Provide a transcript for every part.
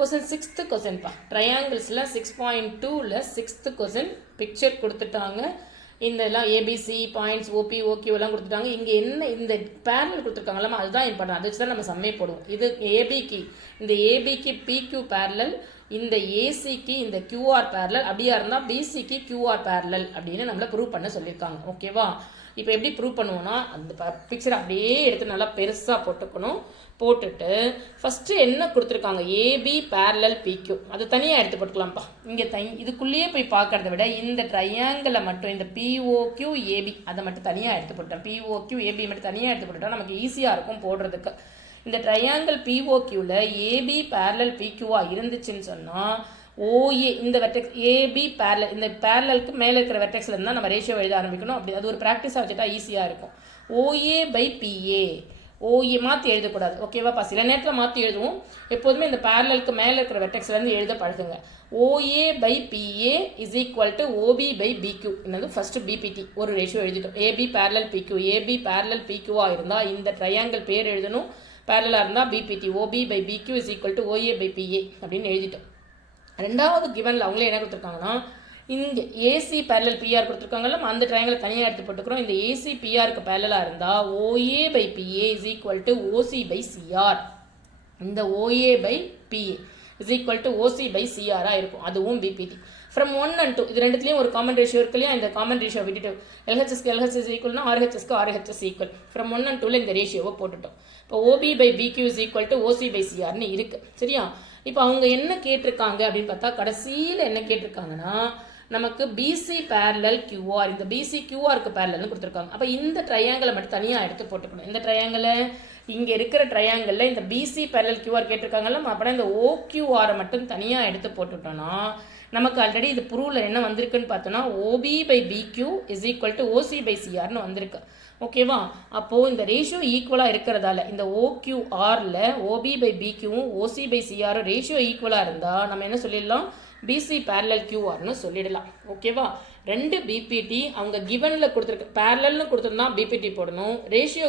question 6th question पा ट्रायंगल्सல 6.2ல 6th question picture கொடுத்துட்டாங்க இதெல்லாம் ABC பாயிண்ட்ஸ் OP OQ எல்லாம் கொடுத்துட்டாங்க இங்க என்ன இந்த parallel கொடுத்திருக்காங்கல அதுதான் இம்பார்ட்டன்ட் அது வச்சு தான் நம்ம சம்மே போடுவோம் இது AB க்கு இந்த AB க்கு PQ parallel இந்த AC க்கு இந்த QR parallel அப்படியே இருந்தா BC க்கு QR parallel அப்படினு நம்மள ப்ரூவ் பண்ண சொல்லிருக்காங்க ஓகேவா இப்போ எப்படி ப்ரூவ் பண்ணுவோம்னா அந்த பிக்சர் அப்படியே எடுத்து நல்லா பெருசா போட்டுக்கணும் போட்டுட்டு ஃபர்ஸ்ட் என்ன கொடுத்திருக்காங்க AB parallel PQ அது தனியா எடுத்து போட்டுக்கலாம்ப்பா இங்க இதுக்குள்ளேயே போய் பார்க்கறதை விட இந்த ட்ரையாங்கிளை மட்டும் இந்த POQ AB அதை மட்டும் தனியா எடுத்து போட்டோம் POQ AB மட்டும் தனியா எடுத்து போட்டுட்டா நமக்கு ஈஸியா இருக்கும் போடுறதுக்கு இந்த ட்ரையாங்கிள் POQ ல AB parallel PQ ஆ இருந்துச்சுன்னு சொன்னா OA இந்த வெர்டெக்ஸ் AB parallel இந்த parallelக்கு மேல இருக்கிற வெர்டெக்ஸ்ல இருந்தா நம்ம ரேஷியோ எழுத ஆரம்பிக்கணும் அப்படி அது ஒரு பிராக்டீஸா வச்சிட்டா ஈஸியா இருக்கும் OA by PA OA மாத்தி எழுத கூடாது ஓகேவா பா சில நேரத்துல மாத்தி எழுதுவோம் எப்பவுமே இந்த parallelக்கு மேல இருக்கிற வெர்டெக்ஸ்ல இருந்து எழுத பழகுங்க OA by PA is equal to OB by BQ என்னது ஃபர்ஸ்ட் BPT ஒரு ரேஷியோ எழுதிட்டோம் AB parallel PQ AB parallel PQ ஆ இருந்தா இந்த ட்ரையாங்கிள் பேர் எழுதணும் parallel ஆ இருந்தா BPT OB by BQ is equal to OA by PA அப்படினு எழுதிட்டோம் ரெண்டாவது givenல அவங்களே என்ன கொடுத்திருக்காங்கன்னா இங்க AC parallel PR கொடுத்திருக்காங்கல அந்த ட்ரையாங்கிள் தனியா எடுத்து போட்டுக்கறோம் இந்த AC PR க்கு parallel ஆ இருந்தா OA by PA is equal to OC by CR இந்த OA by PA is equal to OC by CR ஆ இருக்கும் அதுவும் BPT from 1 and 2 இது ரெண்டுத்துலயும் ஒரு காமன் ரேஷியோ இருக்குலையா இந்த காமன் ரேஷியோ விட்டுட்டு LHS க்கு LHS is equal னா RHS க்கு RHS equal from 1 and 2 ல இந்த ரேஷியோவை போட்டுட்டோம் இப்போ OB by BQ is equal to OC by CR னு இருக்கு சரியா இப்போ அவங்க என்ன கேட்டிருக்காங்க அப்படினு பார்த்தா கடைசில என்ன கேட்டிருக்காங்கன்னா நமக்கு BC parallel QR இந்த BC QR க்கு parallel னு கொடுத்திருக்காங்க அப்ப இந்த ட்ரையாங்கிளை மட்டும் தனியா எடுத்து போட்டுக்கணும் இந்த ட்ரையாங்கிளை இங்க இருக்கிற ட்ரையாங்கிள்ல இந்த BC parallel QR கேட்டிருக்காங்கல அப்ப இந்த OQR மட்டும் தனியா எடுத்து போட்டுட்டோம்னா நமக்கு ஆல்ரெடி இது ப்ரூவ்ல என்ன வந்திருக்குன்னு பார்த்தோம்னா OB by BQ is equal to OC by CR னு வந்திருக்கு ஓகேவா அப்போ இந்த ரேஷியோ ஈக்குவலா இருக்கிறதால இந்த OQR ல OB by BQ வும் OC by CR ரேஷியோ ஈக்குவலா இருந்தா நம்ம என்ன சொல்லிடலாம் BC parallel QR னு சொல்லிடலாம் ஓகேவா ரெண்டு BPT அவங்க givenல கொடுத்திருக்க parallel னு கொடுத்திருந்தா BPT போடணும் ரேஷியோ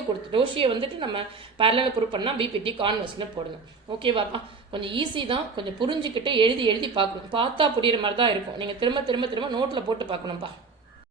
வந்துட்டு நம்ம parallel ப்ரூவ் பண்ணா BPT கான்வெர்ஸ் னு போடணும் ஓகேவாப்பா கொஞ்சம் ஈஸி தான் கொஞ்சம் புரிஞ்சிக்கிட்டு எழுதி பார்க்கணும் பார்த்தா புரியுற மாதிரி தான் இருக்கும் நீங்க திரும்ப நோட்ல போட்டு பார்க்கணும்ப்பா